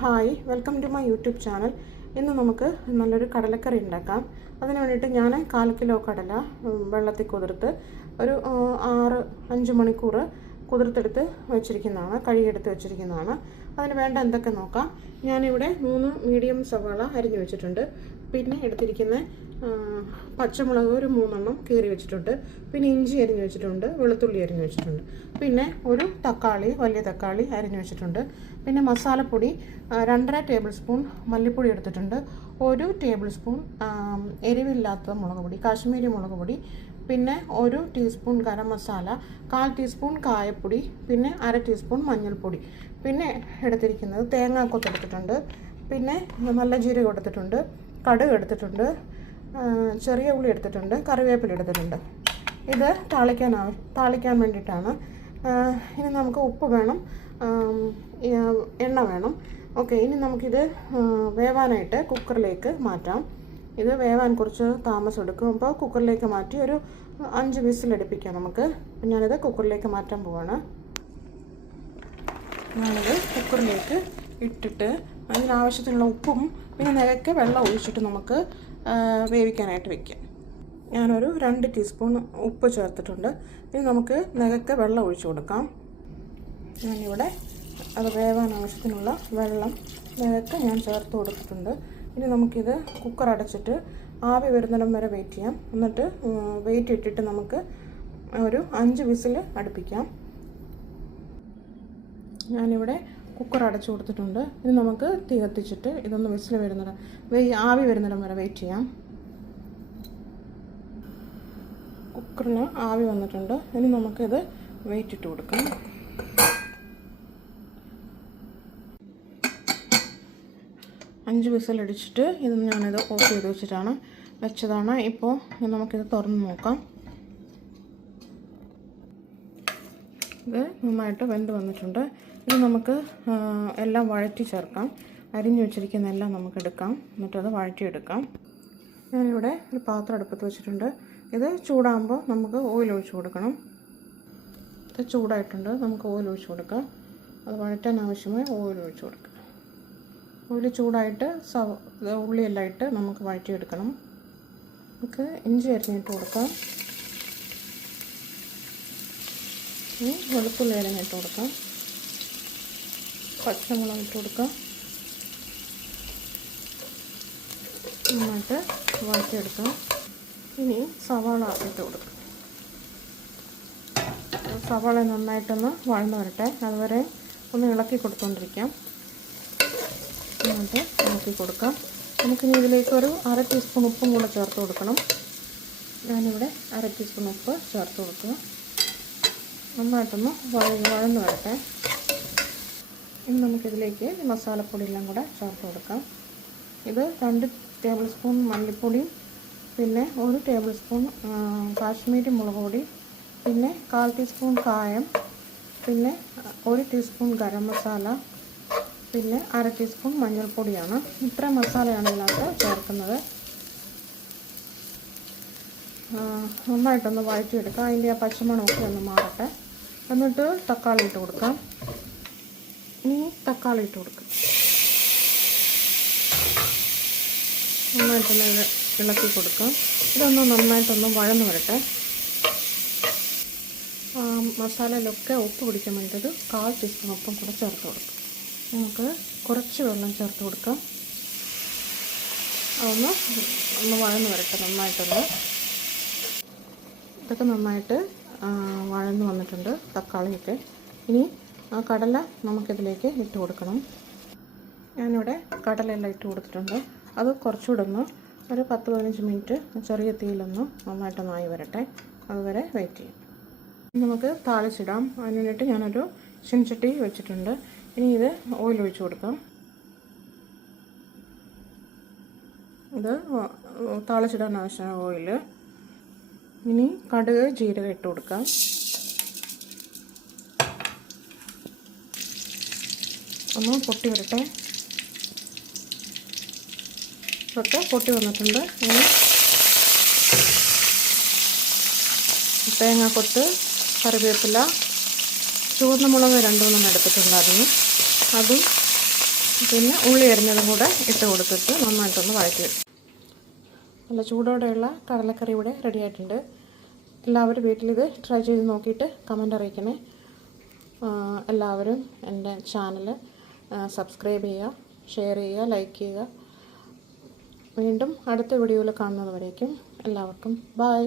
Hi, welcome to my YouTube channel. ഇന്ന് നമുക്ക് നല്ലൊരു കടലക്കറി ഉണ്ടാക്കാം. അതിന് വേണ്ടിയിട്ട് ഞാൻ 1/4 കിലോ കടല വെള്ളത്തിൽ കുതിർത്ത് ഒരു 5 മണിക്കൂർ കുതിർത്തെടുത്ത് വെച്ചിരിക്കുന്നതാണ്, കഴുകിയെടുത്ത് വെച്ചിരിക്കുന്നതാണ്. അതിന് വേണ്ട എന്തൊക്കെ നോക്കാം. ഞാനിവിടെ 3 മീഡിയം സവാള അരിഞ്ഞു വെച്ചിട്ടുണ്ട്. പിന്നെ എടുത്തിരിക്കുന്ന പച്ചമുളക് ഒരു 3 എണ്ണം കീറി വെച്ചിട്ടുണ്ട്. പിന്നെ ഇഞ്ചി അരിഞ്ഞു വെച്ചിട്ടുണ്ട്, വെളുത്തുള്ളി അരിഞ്ഞു വെച്ചിട്ടുണ്ട്. പിന്നെ ഒരു തക്കാളി, വലിയ തക്കാളി അരിഞ്ഞു വെച്ചിട്ടുണ്ട്. പിന്നെ മസാലപ്പൊടി 2.5 ടേബിൾ സ്പൂൺ മല്ലിപ്പൊടി എടുത്തിട്ടുണ്ട്. 1 ടേബിൾ സ്പൂൺ എരിവില്ലാത്ത മുളക് പൊടി, കാശ്മീരി മുളക് പൊടി. പിന്നെ 1 ടീസ്പൂൺ ഗരം മസാല, 1/4 ടീസ്പൂൺ കായപ്പൊടി, പിന്നെ 1/2 ടീസ്പൂൺ മഞ്ഞൾപ്പൊടി. പിന്നെ എടുത്തിരിക്കുന്നത് തേങ്ങാക്കൊത്ത് എടുത്തിട്ടുണ്ട്. പിന്നെ നല്ല ജീരകം എടുത്തിട്ടുണ്ട്, കടുക് എടുത്തിട്ടുണ്ട്, ചെറിയ ഉള്ളി എടുത്തിട്ടുണ്ട്, കറിവേപ്പില എടുത്തിട്ടുണ്ട്. ഇത് താളിക്കാൻ വേണ്ടിയിട്ടാണ്. ഇനി നമുക്ക് ഉപ്പ് വേണം, എണ്ണ വേണം. ഓക്കെ, ഇനി നമുക്കിത് വേവാനായിട്ട് കുക്കറിലേക്ക് മാറ്റാം. ഇത് വേവാൻ കുറച്ച് താമസം എടുക്കും. അപ്പോൾ കുക്കറിലേക്ക് മാറ്റി ഒരു 5 വിസിലടുപ്പിക്കാം നമുക്ക്. ഞാനിത് കുക്കറിലേക്ക് മാറ്റാൻ പോവാണ്. ഞാനിത് കുക്കറിലേക്ക് ഇട്ടിട്ട് അതിനാവശ്യത്തിനുള്ള ഉപ്പും പിന്നെ നിരക്ക് വെള്ളം ഒഴിച്ചിട്ട് നമുക്ക് വേവിക്കാനായിട്ട് വയ്ക്കാം. ഞാനൊരു 2 ടീസ്പൂൺ ഉപ്പ് ചേർത്തിട്ടുണ്ട്. ഇനി നമുക്ക് നിരക്ക് വെള്ളം ഒഴിച്ചു കൊടുക്കാം. ഞാനിവിടെ അത് വേവാൻ ആവശ്യത്തിനുള്ള വെള്ളം നിരക്ക് ഞാൻ ചേർത്ത് കൊടുത്തിട്ടുണ്ട്. ഇനി നമുക്കിത് കുക്കർ അടച്ചിട്ട് ആവി വരുന്നിടം വരെ വെയിറ്റ് ചെയ്യാം. എന്നിട്ട് വെയിറ്റ് ഇട്ടിട്ട് നമുക്ക് ഒരു 5 വിസിൽ അടുപ്പിക്കാം. ഞാനിവിടെ കുക്കർ അടച്ചു കൊടുത്തിട്ടുണ്ട്. ഇനി നമുക്ക് തീ കത്തിച്ചിട്ട് ഇതൊന്ന് വിസിൽ ആവി വരുന്നിടം വരെ വെയിറ്റ് ചെയ്യാം. കുക്കറിന് ആവി വന്നിട്ടുണ്ട്. ഇനി നമുക്കിത് വെയിറ്റ് ഇട്ട് കൊടുക്കാം. 5 വിസിലടിച്ചിട്ട് ഇത് ഞാനിത് ഓഫ് ചെയ്ത് വെച്ചതാണ്. ഇപ്പോൾ നമുക്കിത് തുറന്ന് നോക്കാം. ഇത് നന്നായിട്ട് വെന്ത് വന്നിട്ടുണ്ട്. ഇത് നമുക്ക് എല്ലാം വഴറ്റി ചേർക്കാം. അരിഞ്ഞു വെച്ചിരിക്കുന്ന എല്ലാം നമുക്ക് എടുക്കാം, എന്നിട്ടത് വഴറ്റിയെടുക്കാം. ഞാനിവിടെ ഒരു പാത്രം അടുപ്പത്ത് വെച്ചിട്ടുണ്ട്. ഇത് ചൂടാകുമ്പോൾ നമുക്ക് ഓയിൽ ഒഴിച്ച് കൊടുക്കണം. ഇത് ചൂടായിട്ടുണ്ട്, നമുക്ക് ഓയിൽ ഒഴിച്ച് കൊടുക്കാം. അത് വഴറ്റാൻ ആവശ്യമായി ഓയിൽ ഒഴിച്ച് കൊടുക്കാം. ഓയിൽ ചൂടായിട്ട് ഉള്ളിയെല്ലാം ഇട്ട് നമുക്ക് വഴറ്റിയെടുക്കണം. നമുക്ക് ഇഞ്ചി അരിഞ്ഞിട്ട് കൊടുക്കാം, വെളുത്തുള്ളി അരിഞ്ഞിട്ട് കൊടുക്കാം, പച്ചമുളക് ഇട്ട് കൊടുക്കാം. നന്നായിട്ട് വഴറ്റിയെടുക്കാം. ഇനി സവാള ഇട്ട് കൊടുക്കാം. സവാള നന്നായിട്ടൊന്ന് വഴന്ന് വരട്ടെ, അതുവരെ ഒന്ന് ഇളക്കി കൊടുത്തുകൊണ്ടിരിക്കാം. എന്നിട്ട് ഇളക്കി കൊടുക്കാം. നമുക്കിനി ഇതിലേക്ക് ഒരു 1/2 ടീസ്പൂൺ ഉപ്പും കൂടെ ചേർത്ത് കൊടുക്കണം. ഞാനിവിടെ 1/2 ടീസ്പൂൺ ഉപ്പ് ചേർത്ത് കൊടുക്കുക. നന്നായിട്ടൊന്ന് വഴന്ന് വരട്ടെ. ഇനി നമുക്കിതിലേക്ക് മസാലപ്പൊടിയെല്ലാം കൂടെ ചേർത്ത് കൊടുക്കാം. ഇത് 2 ടേബിൾ സ്പൂൺ മല്ലിപ്പൊടിയും, പിന്നെ 1 ടേബിൾ സ്പൂൺ കാശ്മീരി മുളക് പൊടി, പിന്നെ 1/4 ടീസ്പൂൺ കായം, പിന്നെ 1 ടീസ്പൂൺ ഗരം മസാല, പിന്നെ 1/2 ടീസ്പൂൺ മഞ്ഞൾപ്പൊടിയാണ്. ഇത്ര മസാലയാണ് ഇതിനകത്ത് ചേർക്കുന്നത്. നന്നായിട്ടൊന്ന് വഴറ്റിയെടുക്കാം. അതിൻ്റെ ആ പച്ചമണമൊക്കെ ഒന്ന് മാറട്ടെ. എന്നിട്ട് തക്കാളി ഇട്ട് കൊടുക്കാം. ഇനി തക്കാളി ഇട്ട് കൊടുക്കാം. നന്നായിട്ടൊന്ന് ഇളക്കി കൊടുക്കാം. ഇതൊന്ന് നന്നായിട്ടൊന്ന് വഴന്ന് വരട്ടെ. മസാലയിലൊക്കെ ഉപ്പ് പിടിക്കാൻ വേണ്ടിയിട്ട് 1/4 ടീസ്പൂൺ ഉപ്പും കൂടെ ചേർത്ത് കൊടുക്കാം. നമുക്ക് കുറച്ച് വെള്ളം ചേർത്ത് കൊടുക്കാം. അതൊന്ന് വഴന്ന് വരട്ടെ നന്നായിട്ടൊന്ന്. ഇതൊക്കെ നന്നായിട്ട് വഴന്ന് വന്നിട്ടുണ്ട്, തക്കാളിയൊക്കെ. ഇനി ആ കടല നമുക്കിതിലേക്ക് ഇട്ട് കൊടുക്കണം. ഞാനിവിടെ കടലയെല്ലാം ഇട്ട് കൊടുത്തിട്ടുണ്ട്. അത് കുറച്ചുകൂടെ ഒന്ന് ഒരു 10-15 മിനിറ്റ് ചെറിയ തീയിലൊന്ന് നന്നായിട്ടൊന്നായി വരട്ടെ, അതുവരെ വെയിറ്റ് ചെയ്യും. നമുക്ക് താളിച്ചിടാം. അതിന് വേണ്ടിയിട്ട് ഞാനൊരു ചീനച്ചട്ടി വെച്ചിട്ടുണ്ട്. ഇനി ഇത് ഓയിൽ ഒഴിച്ച് കൊടുക്കാം. ഇത് താളിച്ചിടാൻ ആവശ്യമായ ഓയിൽ. ഇനി കടുക്, ജീരകം ഇട്ട് കൊടുക്കാം. ഒന്ന് പൊട്ടി വരട്ടെ. ഇതൊക്കെ പൊട്ടി വന്നിട്ടുണ്ട്. ഇനി തേങ്ങാക്കൊത്ത്, കറിവേപ്പില, ചുവന്ന മുളക് 2-3 എടുത്തിട്ടുണ്ടായിരുന്നു, അതും പിന്നെ ഉള്ളി അരിഞ്ഞതും കൂടെ ഇട്ട് കൊടുത്തിട്ട് നന്നായിട്ടൊന്ന് വഴറ്റി വെക്കും. നല്ല ചൂടോടെയുള്ള കടലക്കറി ഇവിടെ റെഡി ആയിട്ടുണ്ട്. എല്ലാവരും വീട്ടിലിത് ട്രൈ ചെയ്ത് നോക്കിയിട്ട് കമൻ്റ് അറിയിക്കണേ. എല്ലാവരും എൻ്റെ ചാനൽ സബ്സ്ക്രൈബ് ചെയ്യുക, ഷെയർ ചെയ്യുക, ലൈക്ക് ചെയ്യുക. വീണ്ടും അടുത്ത വീഡിയോയിൽ കാണുന്നത് വരേക്കും എല്ലാവർക്കും ബൈ.